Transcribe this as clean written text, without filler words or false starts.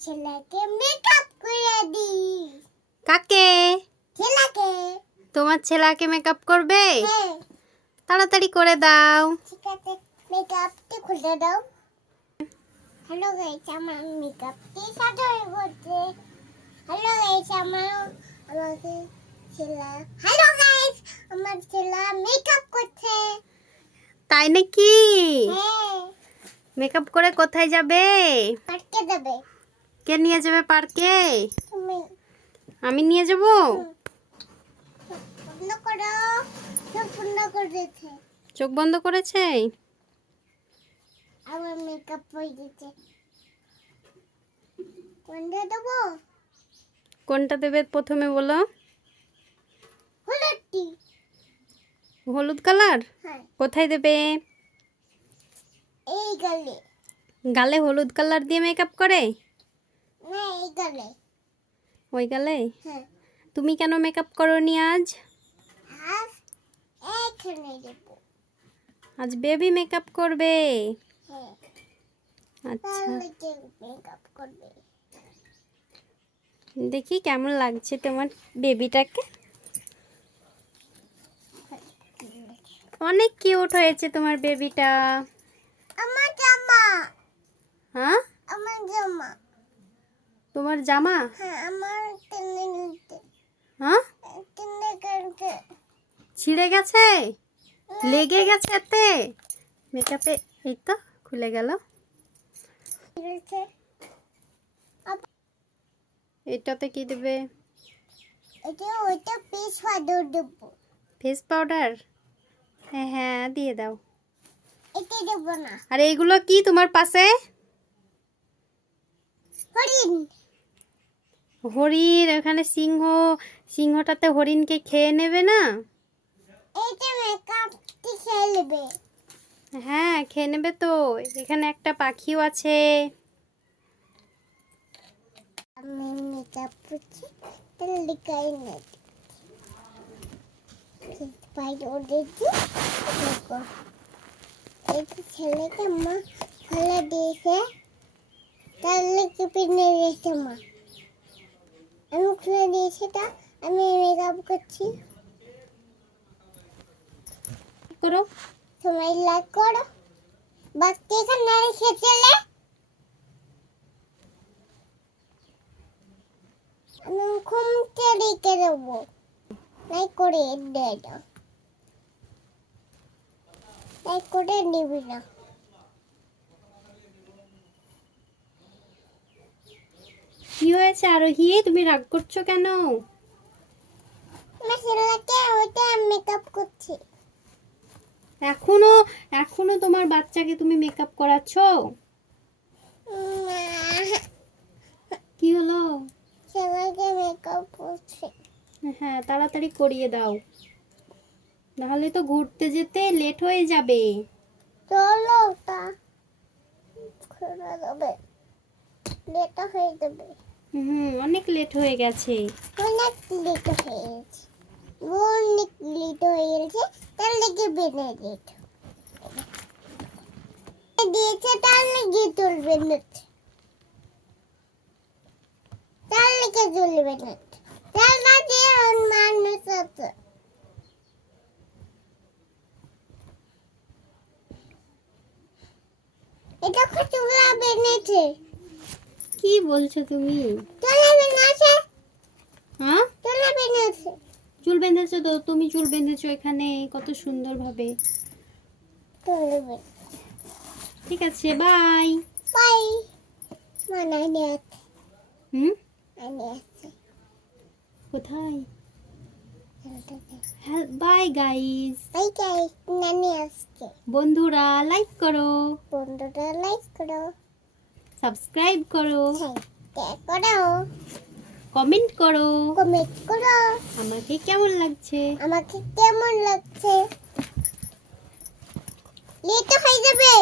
ছেলেকে মেকআপ করে দিই। কাকে? ছেলেকে। তোমার ছেলেকে মেকআপ করবে? হ্যাঁ। তাড়াতাড়ি করে দাও। ঠিক আছে, মেকআপটি খুলে দাও। হ্যালো গাইস, আমার মেকআপটি সাজা হয়ে গেছে। হ্যালো গাইস, আমাকে ছেলে। হ্যালো গাইস, আমার ছেলে মেকআপ করছে। তাই নাকি? হ্যাঁ। মেকআপ করে কোথায় যাবে? পার্কে যাবে। কে নিয়ে যাবে পার্কে? তুমি। আমি নিয়ে যাব? বন্ধ করো। সব বন্ধ করেছে। চোখ বন্ধ করেছে? আমার মেকআপ হয়ে গেছে। কোনটা দেবো? কোনটা দেবে প্রথমে বলো? হলুদটি। হলুদ কালার? হ্যাঁ। কোথায় দেবে? এই গালে। গালে হলুদ কালার দিয়ে মেকআপ করে? না, এই গালে। ওই গালে? হ্যাঁ। তুমি কেন মেকআপ করোনি আজ? আর এইখানে দেবো। আজ বেবি মেকআপ করবে? হ্যাঁ। আচ্ছা, তাহলে কে মেকআপ করবে? দেখি কেমন লাগছে তোমার বেবিটাকে। অনেক কিউট হয়েছে তোমার বেবিটা। আমার জামা। হ্যাঁ, আমার জামা। তোমার জামা? হ্যাঁ, আমার টেনে নিতে। হ্যাঁ, টেনে কাটতে। ছিঁড়ে গেছে? লেগে গেছে এতে মেকআপে? এই তো খুলে গেল। ঠিক আছে। এটাতে কি দেবে? ওইটা পিস পাউডার দেবো। Face powder? হ্যাঁ হ্যাঁ, দিয়ে দাও। এটা দেবো না। আর এইগুলো কি তোমার পাশে? হরিণ। হরিণ? এখানে সিংহ। সিংহটাতে হরিণকে খেয়ে নেবে না? এইটা মেকআপটি খেলবে। হ্যাঁ, খেয়ে নেবে তো। এখানে একটা পাখিও আছে। আমি মেকআপ করছি, তাহলে কাই না বাইরে দেখি। দেখো, এইটা ছেলেকে মা ফেলে দিয়েছে, তাহলে কি পিনে দিয়েছে মা। আমি খুলে দিয়েছি, তা আমি মেকআপ করছি। করো। তোমার লাইক করো। বাকি এখানে রেখে চলে আমি ঘুমতে রেখে দেবো। লাইক করে দে দাও। লাইক করে নিবি না। কি হয়েছে আরোহী, তুমি রাগ করছো কেন? আমার ছেলেকে ওইটা মেকআপ করছি। এখনো এখনো তোমার বাচ্চাকে তুমি মেকআপ করাচ্ছো? কি হলো? ছেলেকে মেকআপ করছি। হ্যাঁ, তাড়াতাড়ি করিয়ে দাও, নাহলে তো ঘুরতে যেতে লেট হয়ে যাবে। চলো, তা খুলে দেবে। লেটা হয়ে যাবে। অনেক লেট হয়ে গেছে। অনেক লেট হয়ে গেছে। অনেক লেট হয়ে গেছে, তার লেগে বেনে লেট দিয়েছে, তার লেগে চলবে না। তার লেগে চলবে না। তার মাঝে মানুষ আছে। এটা খুচুলা বেনেছে। কি বলছো তুমি? চলে বেনেছে। হ্যাঁ, চলে বেনেছে। চুল বেঁধেছো তো? তুমি চুল বেঁধেছো এখানে কত সুন্দর ভাবে। চলবে। ঠিক আছে, বাই। বাই। মানে নেট। আনে আছে। কোথায়? হ্যাঁ, বাই গাইস। বাই গাইস, নানি আসছে। বন্ধুরা লাইক করো, বন্ধুরা লাইক করো, সাবস্ক্রাইব করো, ট্যাগ করো, কমেন্ট করো। কমেন্ট করো। আমাকে কেমন লাগছে? আমাকে কেমন লাগছে? লেট হয়ে যাবে।